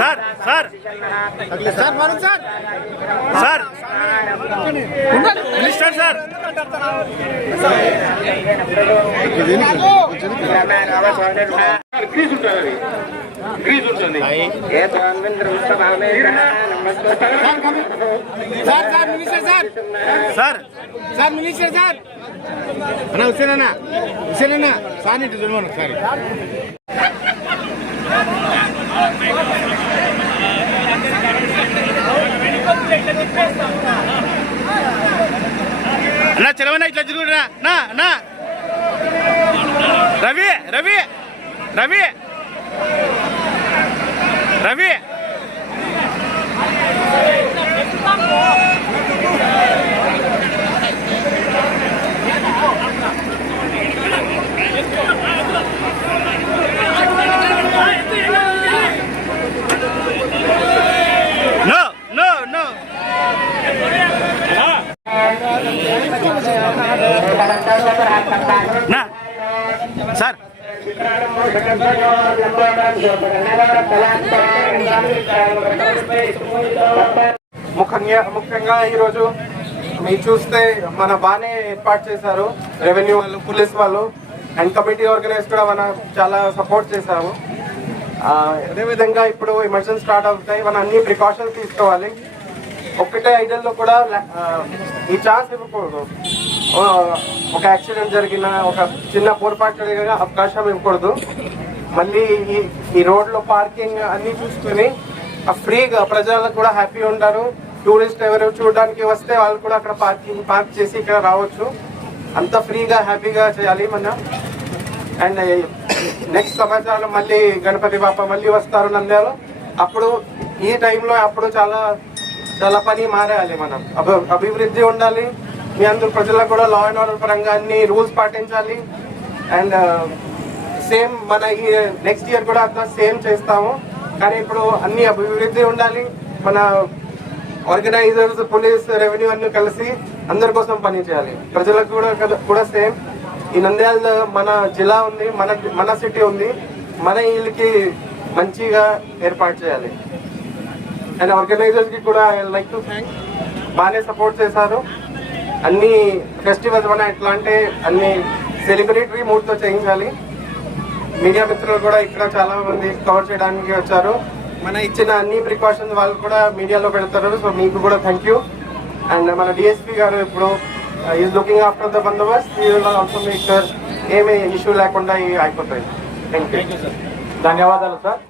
Sir sir. Sir Varun sir. Sir. Minister sir. ఇది grease ఉంటుంది. అది గ్రీజ్ ఉంటుంది. Sir sir. Minister sir sir sir minister sir. అన్న Hussain Hussain sir ఇటు చూడమను ఒకసారి అన్నా చలవన్నా ఇట్లా తిరుగురా నా నా Ravi Ravi. Ravi Ravi no no no నా సార్ ముఖ్యంగా ముఖ్యంగా ఈరోజు మీరు చూస్తే మన బాగానే ఏర్పాటు చేశారు. రెవెన్యూ వాళ్ళు పోలీస్ వాళ్ళు అండ్ కమిటీ ఆర్గనైజ్ కూడా మన చాలా సపోర్ట్ చేశాము అదేవిధంగా ఇప్పుడు ఎమర్జెన్సీ స్టార్ట్ అవుతాయి. మనం అన్ని ప్రికాషన్స్ తీసుకోవాలి. ఒక్కటే ఐడల్లో కూడా ఈ ఛాన్స్ ఇవ్వకూడదు. ఒక యాక్సిడెంట్ జరిగిన ఒక చిన్న పొరపాటు జరిగిన అవకాశం ఇవ్వకూడదు. మళ్ళీ ఈ ఈ రోడ్లో పార్కింగ్ అన్ని చూసుకుని ఫ్రీగా ప్రజలకు కూడా హ్యాపీ ఉంటారు. టూరిస్ట్ ఎవరు చూడడానికి వస్తే వాళ్ళు కూడా అక్కడ పార్కింగ్ పార్క్ చేసి ఇక్కడ రావచ్చు. అంత ఫ్రీగా హ్యాపీగా చేయాలి మనం. అండ్ నెక్స్ట్ సంవత్సరాలు మళ్ళీ గణపతి బాప మళ్ళీ వస్తారు నంద్యాలు. అప్పుడు ఈ టైంలో అప్పుడు చాలా చాలా పని మారేయాలి మనం. అభి- అభివృద్ధి ఉండాలి. మీ అందరు ప్రజలకు కూడా లా అండ్ ఆర్డర్ పరంగా అన్ని రూల్స్ పాటించాలి. అండ్ సేమ్ uh, మన ఈ నెక్స్ట్ ఇయర్ కూడా అంతా సేమ్ చేస్తాము. కానీ ఇప్పుడు అన్ని అభివృద్ధి ఉండాలి. మన ఆర్గనైజర్స్ పోలీస్ రెవెన్యూ అన్ని కలిసి అందరి కోసం పని చేయాలి. ప్రజలకు కూడా కూడా సేమ్ ఈ నంద్యాల మన జిల్లా ఉంది మన మన సిటీ ఉంది. మన ఇళ్ళకి మంచిగా ఏర్పాటు చేయాలి. అండ్ ఆర్గనైజర్స్కి కూడా ఐ లైక్ టు థ్యాంక్ బాగానే సపోర్ట్ చేశారు. అన్ని ఫెస్టివల్స్ మన ఎట్లా అంటే అన్ని సెలబ్రేటరీ మూడ్తో చేయించాలి. మీడియా మిత్రులు కూడా ఇక్కడ చాలా మంది కవర్ చేయడానికి వచ్చారు. మన ఇచ్చిన అన్ని ప్రికాషన్స్ వాళ్ళు కూడా మీడియాలో పెడతారు. సో మీకు కూడా థ్యాంక్ యూ అండ్ మన డిఎస్పీ గారు ఇప్పుడు is looking after the bandobast. ఈ ఆల్సో సార్ ఏమి ఇష్యూ లేకుండా అయిపోతాయి. థ్యాంక్ యూ ధన్యవాదాలు సార్